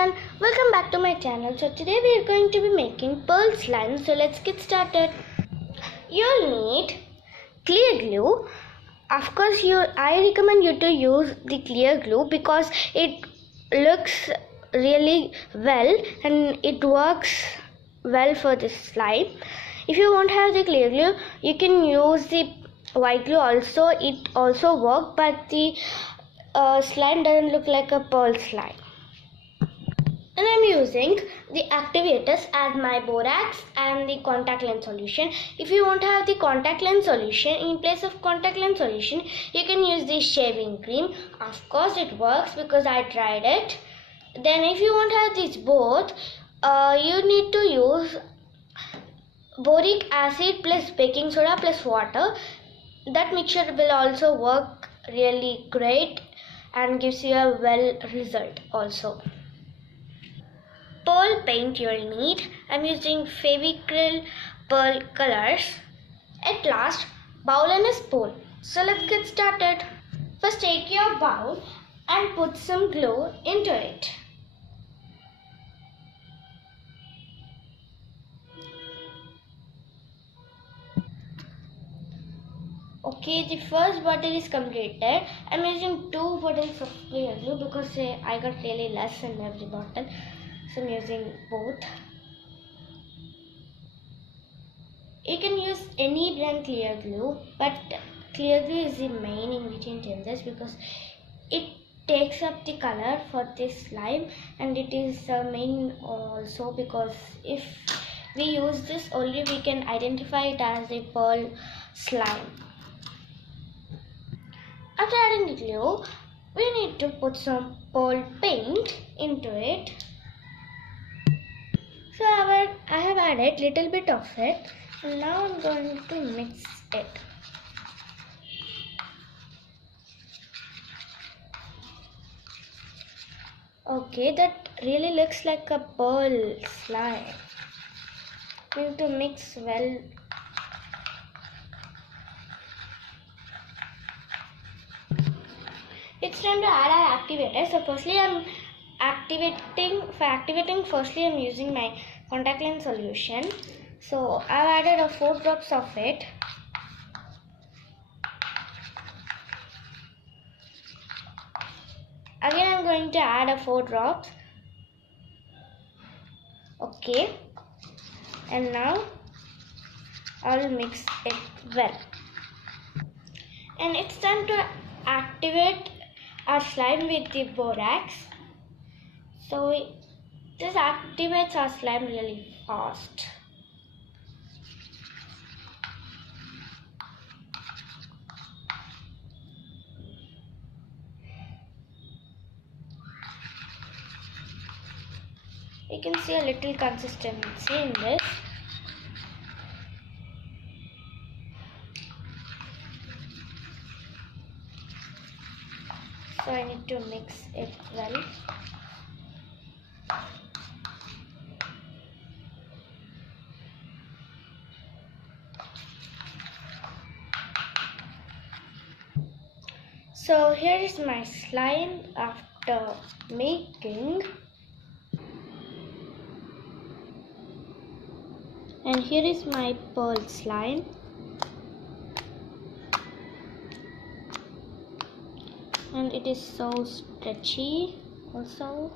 everyone, welcome back to my channel. So today we are going to be making pearl slime. So let's get started. You'll need clear glue. Of course, I recommend you to use the clear glue because it looks really well and it works well for this slime. If you won't have the clear glue, you can use the white glue also. It also works, but the slime doesn't look like a pearl slime. And I'm using the activators as my borax and the contact lens solution. If you won't have the contact lens solution, in place of contact lens solution, you can use the shaving cream. Of course, it works because I tried it. Then if you won't have these both, you need to use boric acid plus baking soda plus water. That mixture will also work really great and gives you a well result also. Pearl paint you'll need. I'm using Fevicryl pearl colors. At last, bowl and a spoon. So let's get started. First take your bowl and put some glue into it. Okay, the first bottle is completed. I'm using 2 bottles of clear glue because I got really less in every bottle. So I'm using both. You can use any brand clear glue, but clear glue is the main ingredient in this because it takes up the color for this slime, and it is main also because if we use this only we can identify it as a pearl slime. After adding the glue, we need to put some pearl paint into it. So I have added little bit of it, and now I'm going to mix it. Okay, that really looks like a pearl slime. We need to mix well. It's time to add our activator. So firstly I'm activating firstly I'm using my contact lens solution. So I've added 4 drops of it. Again I'm going to add 4 drops. Okay, and now I'll mix it well. And it's time to activate our slime with the borax. So this activates our slime really fast. You can see a little consistency in this. So I need to mix it well. So here is my slime after making. And here is my pearl slime. And it is so stretchy also.